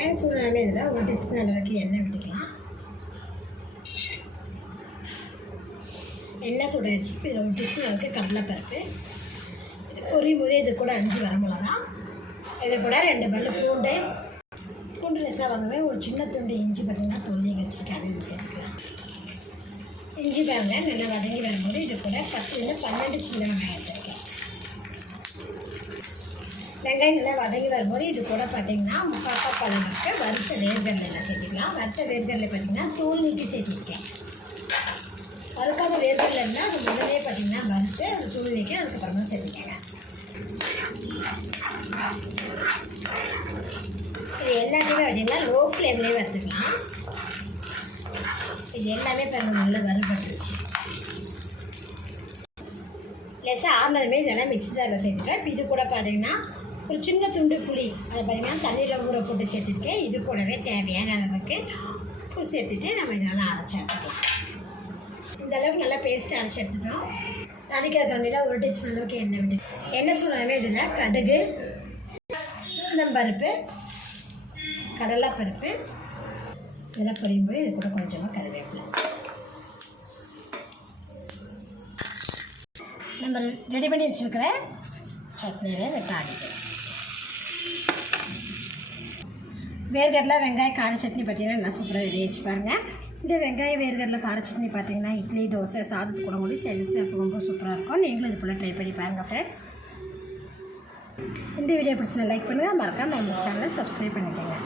Pan சூடானமே இதில் ஒரு teaspoon அளவுக்கு எண்ணெய் விட்டுக்கலாம். எண்ணெய் சுட வச்சு இதில் ஒரு டீஸ்பூன் அளவுக்கு கடலைப்பருப்பு. இது பொரியும் போது இது கூட அஞ்சு வரமிளகா இது கூட ரெண்டு பல்லு பூண்டு. பூண்டு லெஸ்ஸாக வந்தோடனே ஒரு சின்ன துண்டு இஞ்சி பார்த்தீங்கன்னா தொல்லி வச்சுட்டு அதை இது சேர்த்துக்கலாம். இஞ்சி பாருங்க நல்லா வதங்கி வரும்போது இது கூட பத்துலேருந்து பன்னெண்டு சின்ன வெங்காயம் வெங்காயங்களை வெங்காயம் நல்லா வதங்கி வரும்போது இது கூட பார்த்தீங்கன்னா பாப்பா பழங்களுக்கு வறுத்த வேர்கடலை சேர்த்துக்கலாம் வறுத்த வேர்கடலை பார்த்தீங்கன்னா தூள் நீக்கி சேர்த்துருக்கேன் வறுக்காத வேர்கடலை இருந்தால் அது முதலே பார்த்தீங்கன்னா வறுத்து அது தூள் நீக்கி அதுக்கப்புறமா சேர்த்துக்கங்க இது எல்லாத்தையுமே பார்த்தீங்கன்னா லோ ஃப்ளேம்லேயே வறுத்துக்கலாம். இது எல்லாமே பாருங்கள் நல்லா வறுபட்டுருச்சு. லெஸ்ஸாக ஆறுனதுமே இதெல்லாம் மிக்சி ஜாரில் சேர்த்துட்டேன். இப்போ இது கூட பார்த்தீங்கன்னா ஒரு சின்ன துண்டு புளி. அதை பார்த்தீங்கன்னா தண்ணியில் ஊற போட்டு சேர்த்துருக்கேன் இது கூடவே தேவையான அளவுக்கு உப்பு சேர்த்துட்டு நம்ம இதெல்லாம் அரைச்சி எடுத்துக்கலாம். இந்த அளவுக்கு நல்லா பேஸ்ட்டு அரைச்சி எடுத்துட்டோம் அரைக்கிற கண்ணியில் ஒரு டீஸ்பூன் அளவுக்கு எண்ணெய் விட்டு. எண்ணெய் சூடாமே இதில் கடுகு உளுந்தம்பருப்பு கடலைப்பருப்பு இதெல்லாம் பொரியும் போது இது கூட கொஞ்சமாக கருவேப்பிலை. நம்ம ரெடி பண்ணி வச்சுருக்கிற சட்னியில் இதை தாளிக்கலாம். வேர்கடலை வெங்காய கார சட்னி பார்த்தீங்கன்னா நல்லா சூப்பராக ரெடி வச்சு பாருங்கள் இந்த வெங்காய வேர்கடலை கார சட்னி பார்த்தீங்கன்னா இட்லி தோசை சாதத்து கூட கூட சரி ரொம்ப சூப்பராக இருக்கும். நீங்களும் இது போல் ட்ரை பண்ணி பாருங்கள் ஃப்ரெண்ட்ஸ் இந்த வீடியோ பிடிச்சி லைக் பண்ணுங்கள் மறக்காம நம்ம சேனலை சப்ஸ்கிரைப் பண்ணிக்கோங்க.